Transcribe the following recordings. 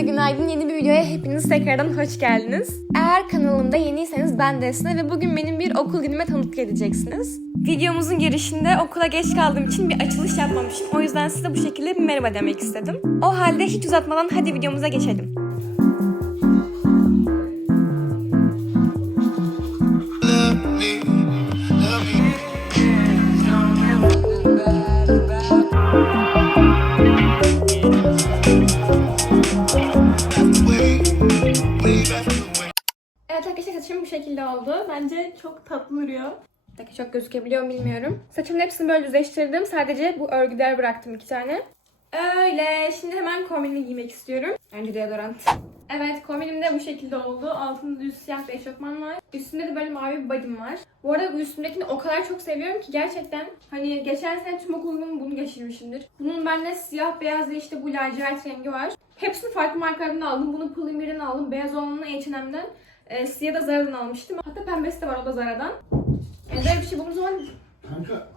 Herkese günaydın. Yeni bir videoya hepiniz tekrardan hoş geldiniz. Eğer kanalımda yeniyseniz ben Desne ve bugün benim bir okul günüme tanıklık edeceksiniz. Videomuzun girişinde okula geç kaldığım için bir açılış yapmamışım. O yüzden size bu şekilde bir merhaba demek istedim. O halde hiç uzatmadan hadi videomuza geçelim. Şekilde oldu. Bence çok tatlı duruyor. Dakika çok gözükebiliyor bilmiyorum. Saçımın hepsini böyle düzleştirdim. Sadece bu örgüler bıraktım iki tane. Öyle. Şimdi hemen kombinimi giymek istiyorum. Önce deodorant. Evet kombinim de bu şekilde oldu. Altında düz siyah bir eşofman var. Üstünde de böyle mavi bir body'm var. Bu arada bu üstümdekini o kadar çok seviyorum ki gerçekten hani geçen sene tüm okulumun bunu geçirmişimdir. Bunun bende siyah beyaz ve işte bu lacivert rengi var. Hepsini farklı markalardan aldım. Bunu Pull&Bear'den aldım. Beyaz olanını H&M'den. E, siyah da Zara'dan almıştım. Hatta pembesi de var o da Zara'dan. Yani böyle bir şey bulduğum zaman Kanka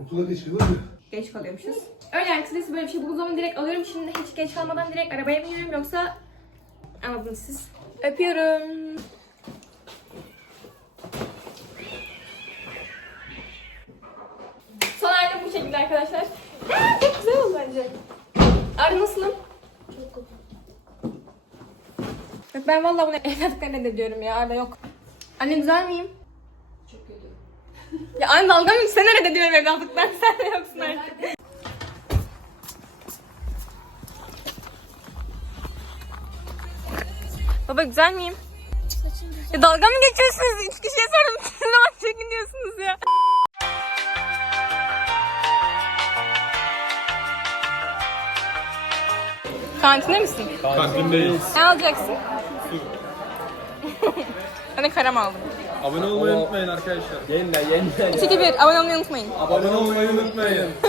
okula geç kalır mı? geç kalıyormuşuz. Öyle yani kısacası böyle bir şey bulduğum zaman direkt alıyorum. Şimdi hiç geç kalmadan direkt arabaya biniyorum yoksa anladınız siz. Öpüyorum. Son halde bu şekilde arkadaşlar. Aa, çok güzel oldu bence. Arı nasılım? Çok Yok ben vallahi bunu evlatlıkla reddediyorum ya. Arda yok. Anne güzel miyim? Çok kötü. ya anne dalga mı? Sen nerede diyorum evlatlıktan? Sen de yoksun artık. Baba güzel miyim? Ya dalga mı geçiyorsunuz? Üç kişiye sordum. Siz ne çekiniyorsunuz ya? Kantinde misin? Kantindeyiz. Ne alacaksın? ben de karam aldım. Abone olmayı unutmayın arkadaşlar. Yenile yenile. 2 1 abone olmayı unutmayın. Abone olmayı unutmayın.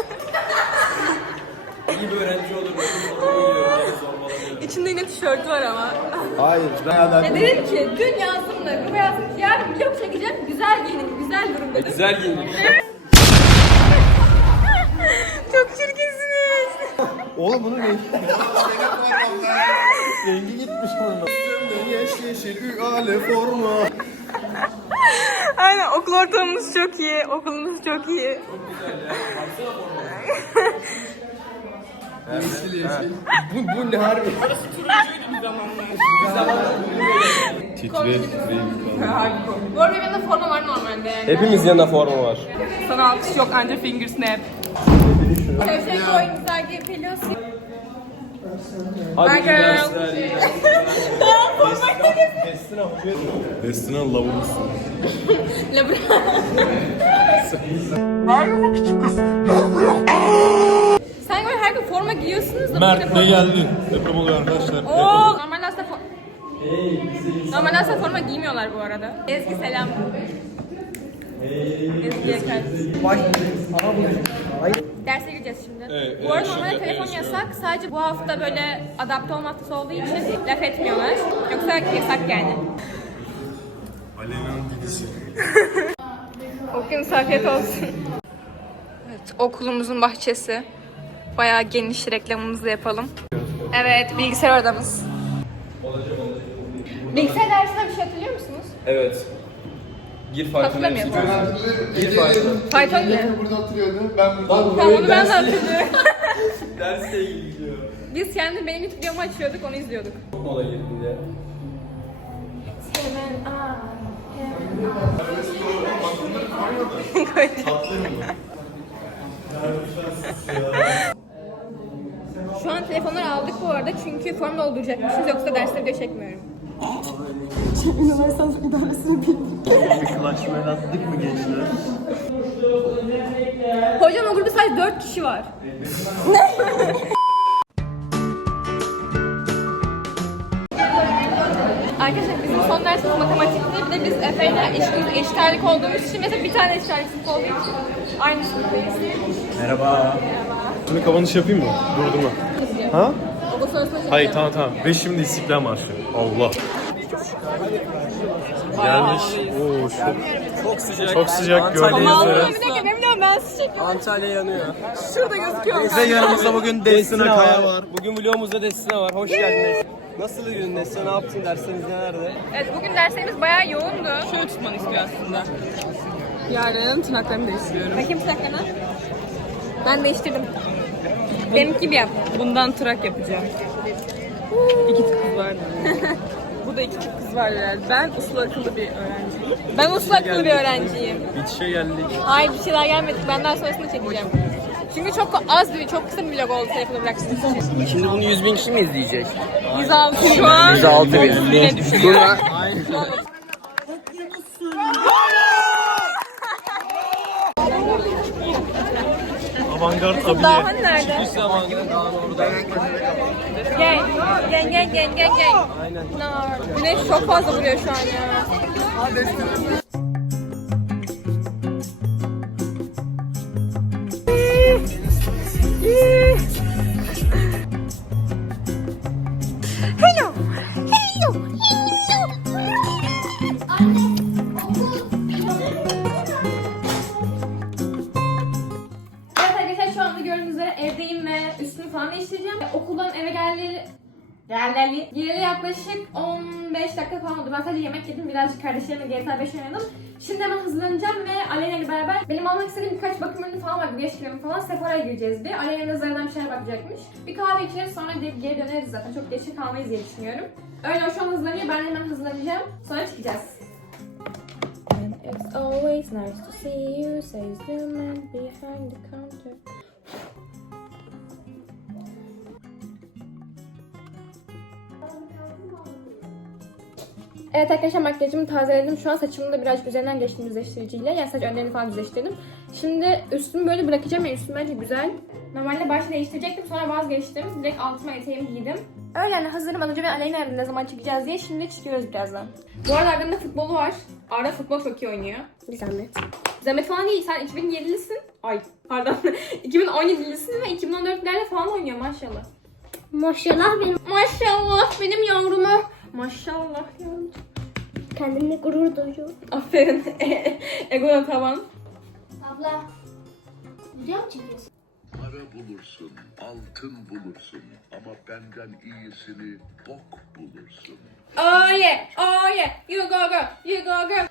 İyi bir öğrenci olur. İçinde yine tişörtü var ama. Hayır. Ben Ya dedim ki dün yazdım da bu yazdım ki yarın vlog çekeceğim. Güzel giyinin, güzel durun dedim. Güzel. Çok Oğlum bunun rengi. rengi gitmiş bunun. Yeş yeşil üale forma. Aynen okul ortamımız çok iyi. Okulumuz çok iyi. Yeşil yeşil. Bu, bu ne harbi? Bu arada benim de forma var normalde. Hepimiz yanında forma var. Sana alkış yok anca finger snap. Teşekkür ederim sergi Pelosi. Hadi Bye iyi girl. dersler. iyi dersler. Destina lavurusun. Sen böyle her gün forma giyiyorsunuz da Mert de forma- geldi. Deprem oluyor arkadaşlar. Oo, normalde aslında for... Normalde aslında forma giymiyorlar bu arada. Ezgi selam. Ezgi Yakar. Derse gireceğiz şimdi. Evet, bu arada evet, normalde telefon yasak. Sadece bu hafta böyle adapte olma haftası olduğu için laf etmiyorlar. Yoksa yasak yani. Alena'nın gidişi. Okyanus afiyet olsun. Evet, okulumuzun bahçesi. Bayağı geniş reklamımızı yapalım. Evet, bilgisayar odamız. Bilgisayar dersinde bir şey hatırlıyor musunuz? Evet. Gir fight'ın Hatırlamıyorum. hepsi Gir fight'ın. Python ne? Burada oturuyordu. Ben burada Tamam onu ben de hatırlıyorum. Derse ilgili gidiyor. Biz kendi benim YouTube videomu açıyorduk, onu izliyorduk. Mola girdiğinde. Şu an telefonları aldık bu arada çünkü form dolduracakmışız yoksa derste video çekmiyorum. Yaklaşmaya attık mı gençler? Hocam o grupta sadece 4 kişi var. Arkadaşlar bizim son dersimiz matematikti. Bir de biz Efe'yle eşit, eşitlerlik olduğumuz için mesela bir tane eşitlerlik sınıf olduğu için aynı sınıftayız. Merhaba. Şimdi kapanış yapayım mı? Durdurma. Ha? Okul sonrasında Hayır tamam tamam. Ve şimdi İstiklal Marşı. Allah. Gelmiş. Oo çok, Çok sıcak. çok sıcak gördüğünüz üzere. Bir dakika biliyorum ben çekiyorum. Antalya yanıyor. Şurada gözüküyor. Bize yanımızda bugün Destina Kaya var. Bugün vlogumuzda Destina var. Hoş geldiniz. Nasıl günün Destina? Ne yaptın? Dersleriniz nelerde? Evet bugün derslerimiz bayağı yoğundu. Şöyle tutmanı istiyor aslında. Yarın tırnaklarımı değiştiriyorum. Bakayım tırnaklarına. Ben değiştirdim. Benimki gibi yap. Bundan tırak yapacağım. iki kız var. Burada iki kız var herhalde. Ben uslu akıllı bir öğrenciyim. Ben uslu akıllı bir öğrenciyim. Bitişe geldik. Hayır bir şeyler gelmedik. Ben daha sonrasında çekeceğim. Çünkü çok az bir, çok kısa bir vlog oldu telefonu bıraktığım için. Şimdi bunu 100 bin kişi mi izleyecek? 106 şu an. 106 bin. Yine Avantgard abiye. Daha nerede? Hiç zamanında daha orada. Gel. Gel gel gel gel gel. Aynen. Güneş çok fazla vuruyor şu an ya. Yemek yedim. Birazcık kardeşlerimle GTA 5 oynadım. Şimdi hemen hızlanacağım ve Aleyna ile beraber benim almak istediğim birkaç bakım ürünü falan var. Güneş kremi falan. Sephora'ya gireceğiz bir. Aleyna ile Zara'dan bir şeyler bakacakmış. Bir kahve içeriz sonra geri döneriz zaten. Çok geç kalmayız diye düşünüyorum. Öyle o şu an hızlanıyor. Ben hemen hızlanacağım. Sonra çıkacağız. It's always nice to see you, says the man behind the counter. Evet arkadaşlar makyajımı tazeledim. Şu an saçımı da birazcık üzerinden geçtim düzleştiriciyle. Yani saç önlerini falan düzleştirdim. Şimdi üstümü böyle bırakacağım. Yani üstüm bence güzel. Normalde başta değiştirecektim sonra vazgeçtim. Direkt altıma eteğimi giydim. Öyle yani hazırım. Az önce ben Aleyna aradım ne zaman çıkacağız diye. Şimdi çıkıyoruz birazdan. Bu arada Arda'nın da futbolu var. Arda futbol çok iyi oynuyor. Bir zahmet. Zahmet falan değil. Sen 2007'lisin. Ay pardon. 2017'lisin ve 2014'lerle falan oynuyor maşallah. Maşallah benim Maşallah benim yavruma. Maşallah yavrum. kendimle gurur duyuyorum. Aferin. Egona tavan. Abla. Video mu çekiyorsun? Para bulursun, altın bulursun ama benden iyisini bok bulursun. Oh yeah, oh yeah. You go girl, you go girl.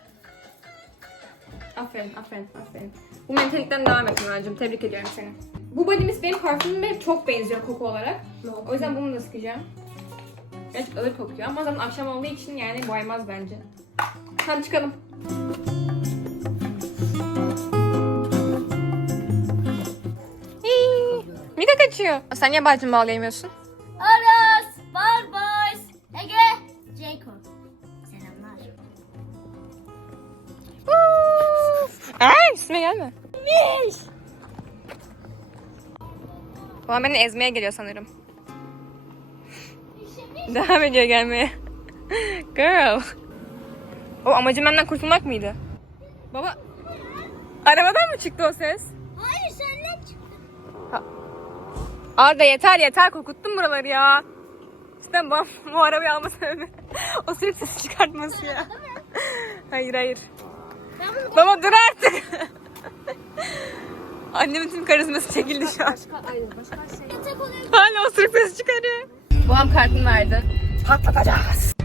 Aferin, aferin, aferin. Bu mentallikten devam et Nurhan'cığım. Tebrik ediyorum seni. Bu body'miz benim parfümüme çok benziyor koku olarak. O yüzden bunu da sıkacağım. Birazcık ağır kokuyor ama zaten akşam olduğu için yani baymaz bence. Hadi çıkalım. Hii, Mika kaçıyor. Sen niye bacım bağlayamıyorsun? Aras, Barbaros, Ege, Ceyko. Selamlar. Ay üstüme gelme. Babam beni ezmeye geliyor sanırım. Devam ediyor gelmeye. Girl. O amacım benden kurtulmak mıydı? Baba. Arabadan mı çıktı o ses? Hayır senden çıktı. Arda yeter yeter korkuttun buraları ya. İşte babam bu arabayı alma sebebi. o sürekli ses çıkartması ya. hayır hayır. Baba dur artık. Annemin tüm karizması çekildi şu an. Yatak oluyor. Hala osuruk sesi çıkarıyor. Babam kartını verdi. Patlatacağız.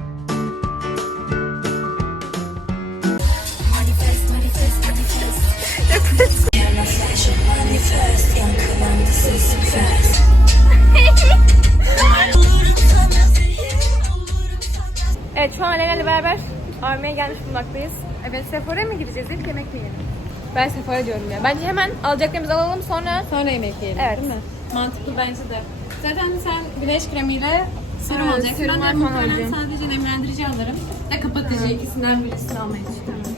Evet şu an Aleyna beraber AVM'ye gelmiş bulunmaktayız. Evet Sephora'ya mı gideceğiz ilk yemek yiyelim? Ben Sephora diyorum ya. Bence hemen alacaklarımızı alalım sonra Sonra yemek yiyelim Evet. değil mi? Mantıklı bence de. Zaten sen güneş kremiyle serum Evet, alacaksın. serum ben de muhtemelen sadece nemlendirici alırım. Ve kapatıcı ikisinden birisini almayı düşünüyorum.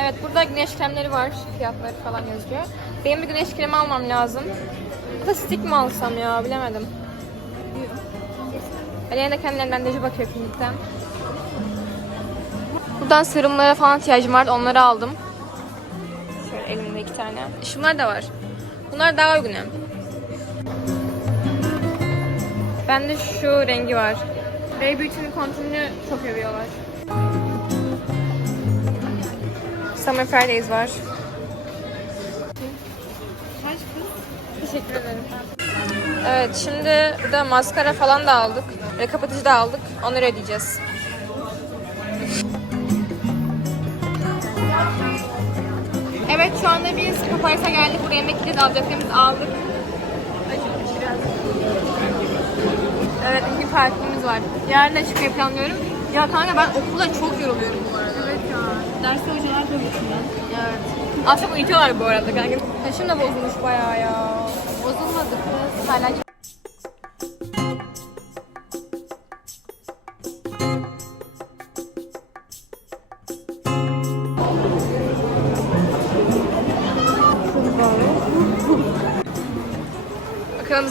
Evet burada güneş kremleri var. Fiyatları falan yazıyor. Benim bir güneş kremi almam lazım. Ya da stick mi alsam ya bilemedim. Aleyna kendi nemlendirici bakıyor klinikten. Buradan serumlara falan ihtiyacım vardı. Onları aldım. Şöyle elimde iki tane. Şunlar da var. Bunlar daha uygun hem. Bende şu rengi var. Ray Beauty'nin kontürünü çok övüyorlar. Summer Fridays var. Teşekkür ederim. Evet şimdi burada maskara falan da aldık. Ve kapatıcı da aldık. Onları ödeyeceğiz. Evet şu anda biz Papays'a geldik. Buraya yemek yiyeceğiz. Alacaklarımızı aldık. Evet iki parkimiz var. Yarın da çıkmayı planlıyorum. Ya kanka ben okulda çok yoruluyorum bu arada. Evet ya. Derste hocalar da uyutuyor. Evet. Az çok uyutuyorlar bu arada kanka. Kaşım da bozulmuş bayağı ya. Bozulmadı kız. Hala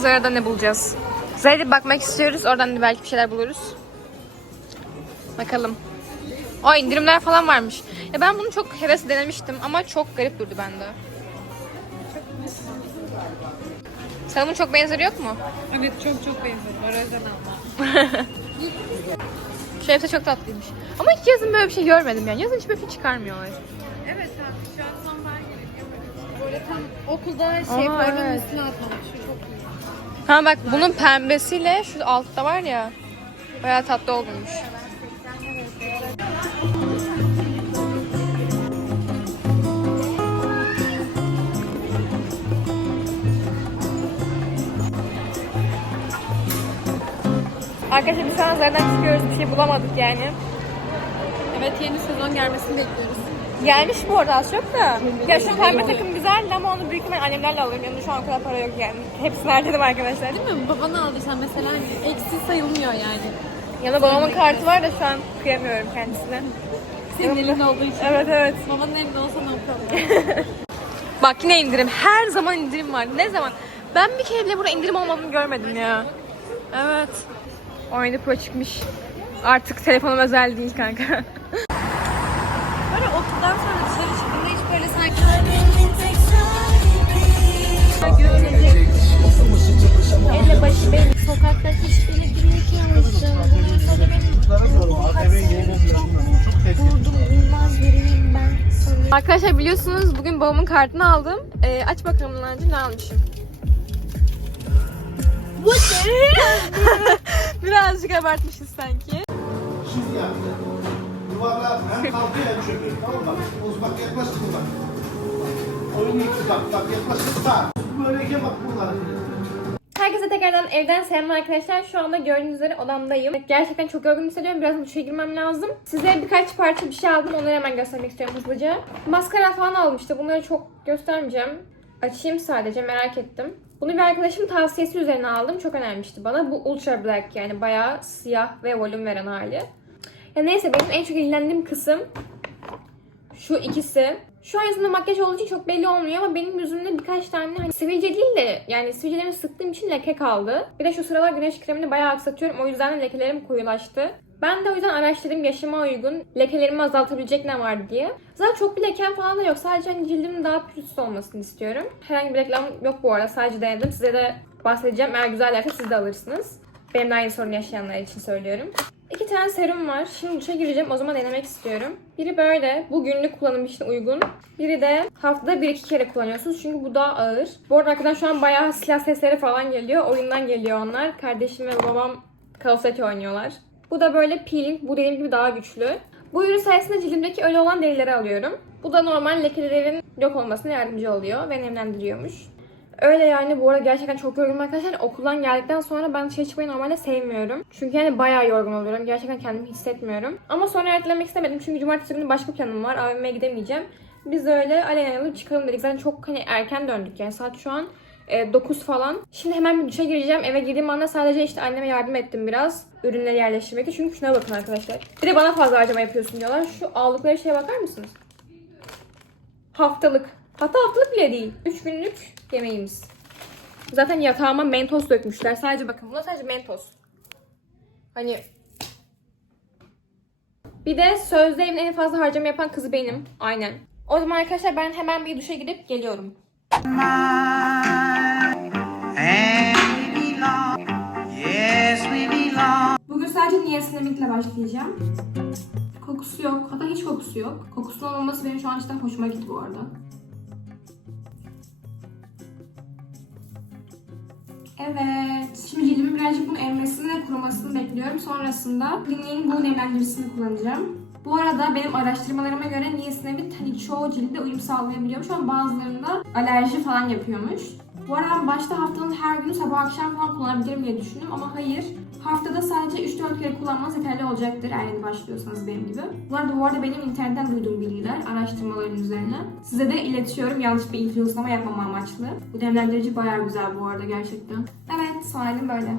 Zara'da ne bulacağız. Zara'da bakmak istiyoruz. Oradan da belki bir şeyler buluruz. Bakalım. Aa indirimler falan varmış. Ya ben bunu çok hevesle denemiştim ama çok garip durdu bende. Sana bunun çok benzeri yok mu? Evet çok çok benziyor. O yüzden alma. Şu elbise çok tatlıymış. Ama hiç yazın böyle bir şey görmedim yani. Yazın hiç böyle bir şey çıkarmıyorlar. Evet abi şu an sonbahar geliyor. Böyle tam okulda şey Aa, formanın evet. üstüne atmamış. Şu çok. Ha bak bunun pembesiyle şu altta var ya. Bayağı tatlı olmuş. Arkadaşlar biz şu an zaten çıkıyoruz. Bir şey bulamadık yani. Evet yeni sezon gelmesini bekliyoruz. Gelmiş bu arada az çok da. Ya şu pembe takım güzeldi ama onu büyük ihtimal annemlerle alırım. Yanımda şu an o kadar para yok yani. Hepsini harcadım arkadaşlar. Değil mi? Babana aldıysan mesela eksi sayılmıyor yani. Yanında babamın kartı var da şu an kıyamıyorum kendisine. Senin elinde olduğu için. Evet evet. Babanın elinde olsa ne yapalım? Bak yine indirim. Her zaman indirim var. Ne zaman? Ben bir kere bile burada indirim olmadığını görmedim ya. Evet. Oyunda Pro çıkmış. Artık telefonum özel değil kanka. Başı benim. Sokakta hiçbiri benim Vurdum biriyim ben. Sanırım. Arkadaşlar biliyorsunuz bugün babamın kartını aldım. Ee, aç bakalım Nancım ne almışım. Bu ne? Birazcık abartmışız sanki. Şimdi yaptı. Duvarda hem kalkıyor hem çöküyor. Tamam mı? Oğuz bak yaklaştı mı bak. Oyun gitti bak. Bak yaklaştı sağ. Böyleyken bak bunlar. Herkese tekrardan evden selamlar arkadaşlar. Şu anda gördüğünüz üzere odamdayım. Gerçekten çok yorgun hissediyorum. Biraz duşa girmem lazım. Size birkaç parça bir şey aldım. Onları hemen göstermek istiyorum hızlıca. Maskara falan almıştı. Bunları çok göstermeyeceğim. Açayım sadece merak ettim. Bunu bir arkadaşım tavsiyesi üzerine aldım. Çok önermişti bana. Bu Ultra Black yani bayağı siyah ve volüm veren hali. Ya neyse benim en çok ilgilendiğim kısım şu ikisi. Şu an yüzümde makyaj olduğu için çok belli olmuyor ama benim yüzümde birkaç tane hani sivilce değil de yani sivilcelerimi sıktığım için leke kaldı. Bir de şu sıralar güneş kremini bayağı aksatıyorum. O yüzden de lekelerim koyulaştı. Ben de o yüzden araştırdım yaşıma uygun lekelerimi azaltabilecek ne var diye. Zaten çok bir lekem falan da yok. Sadece hani cildimin daha pürüzsüz olmasını istiyorum. Herhangi bir reklam yok bu arada. Sadece denedim. Size de bahsedeceğim. Eğer güzellerse siz de alırsınız. Benim de aynı sorun yaşayanlar için söylüyorum. İki tane serum var. Şimdi duşa gireceğim. O zaman denemek istiyorum. Biri böyle. Bu günlük kullanım için uygun. Biri de haftada bir iki kere kullanıyorsunuz. Çünkü bu daha ağır. Bu arada arkadan şu an bayağı silah sesleri falan geliyor. Oyundan geliyor onlar. Kardeşim ve babam Call oynuyorlar. Bu da böyle peeling. Bu dediğim gibi daha güçlü. Bu ürün sayesinde cildimdeki ölü olan derileri alıyorum. Bu da normal lekelerin yok olmasına yardımcı oluyor ve nemlendiriyormuş. Öyle yani bu arada gerçekten çok yorgunum arkadaşlar. Okuldan geldikten sonra ben dışarı çıkmayı normalde sevmiyorum. Çünkü yani bayağı yorgun oluyorum. Gerçekten kendimi hissetmiyorum. Ama sonra ertelemek istemedim. Çünkü cumartesi günü başka planım var. AVM'ye gidemeyeceğim. Biz öyle aleyhine çıkalım dedik. Zaten çok hani erken döndük yani. Saat şu an e, 9 falan. Şimdi hemen bir duşa gireceğim. Eve girdiğim anda sadece işte anneme yardım ettim biraz. Ürünleri yerleştirmekte. Çünkü şuna bakın arkadaşlar. Bir de bana fazla harcama yapıyorsun diyorlar. Şu aldıkları şeye bakar mısınız? Haftalık. Hatta haftalık bile değil. 3 günlük yemeğimiz. Zaten yatağıma mentos dökmüşler. Sadece bakın buna sadece mentos. Hani bir de sözde evin en fazla harcama yapan kızı benim. Aynen. O zaman arkadaşlar ben hemen bir duşa gidip geliyorum. Yes, sadece niacinamidle başlayacağım. Kokusu yok. Hatta hiç kokusu yok. Kokusunun olmaması benim şu an cidden hoşuma gitti bu arada. Evet. Şimdi cildimin birazcık bunun erimesini ve kurumasını bekliyorum. Sonrasında Clinique'in bu nemlendiricisini kullanacağım. Bu arada benim araştırmalarıma göre niacinamid hani çoğu cilde uyum sağlayabiliyormuş ama bazılarında alerji falan yapıyormuş. Bu arada başta haftanın her günü sabah akşam falan kullanabilirim diye düşündüm ama hayır. Haftada sadece 3-4 kere kullanmanız yeterli olacaktır eğer yeni başlıyorsanız benim gibi. Bu arada bu arada benim internetten duyduğum bilgiler, araştırmaların üzerine. Size de iletiyorum yanlış bir influenslama yapmama amaçlı. Bu demlendirici bayağı güzel bu arada gerçekten. Evet, son halim böyle.